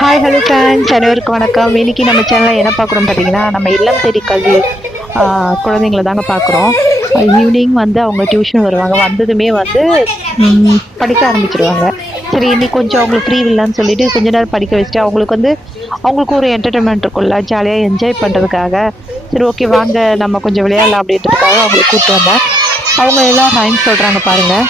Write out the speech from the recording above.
Hi hello friends, அனைவருக்கும் வணக்கம். இன்னைக்கு நம்ம சேனலில் என்ன பார்க்குறோம் பார்த்தீங்கன்னா, நம்ம இல்லம் தேடி கல்வி குழந்தைங்கள தாங்க பார்க்குறோம். ஈவினிங் வந்து அவங்க டியூஷன் வருவாங்க. வந்ததுமே வந்து படிக்க ஆரம்பிச்சிருவாங்க. சரி, இன்னைக்கு கொஞ்சம் அவங்களுக்கு ஃப்ரீ இல்லைன்னு சொல்லிட்டு கொஞ்ச நேரம் படிக்க வச்சுட்டு அவங்களுக்கு வந்து அவங்களுக்கு ஒரு என்டர்டைன்மெண்ட் இருக்கும்ல, ஜாலியாக என்ஜாய் பண்ணுறதுக்காக சரி ஓகே வாங்க நம்ம கொஞ்சம் விளையாடலாம் அப்படின்றதுக்காக அவங்களை கூப்பிட்டு வந்தேன். அவங்க எல்லாம் ரைம்ஸ் சொல்கிறாங்க பாருங்கள்.